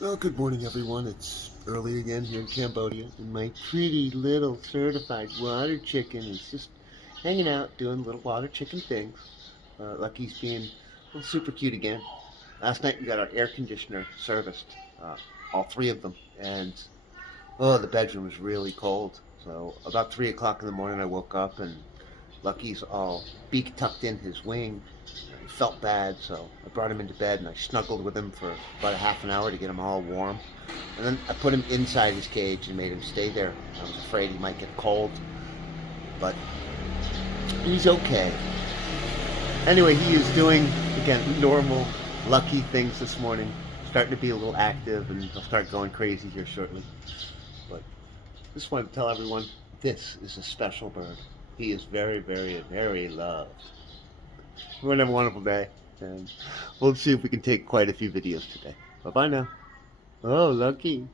Well, good morning, everyone. It's early again here in Cambodia, and my pretty little certified water chicken is just hanging out doing little water chicken things. Lucky's being super cute again. Last night we got our air conditioner serviced, uh, all three of them, and the bedroom was really cold. So about 3 o'clock in the morning, I woke up and Lucky's all beak tucked in his wing. He felt bad, so I brought him into bed and I snuggled with him for about a half an hour to get him all warm. And then I put him inside his cage and made him stay there. I was afraid he might get cold, but he's okay. Anyway, he is doing, again, normal, Lucky things this morning. Starting to be a little active, and he'll start going crazy here shortly. But I just wanted to tell everyone this is a special bird. He is very, very, very loved. Everyone have a wonderful day, and we'll see if we can take quite a few videos today. Bye bye now. Oh, Lucky.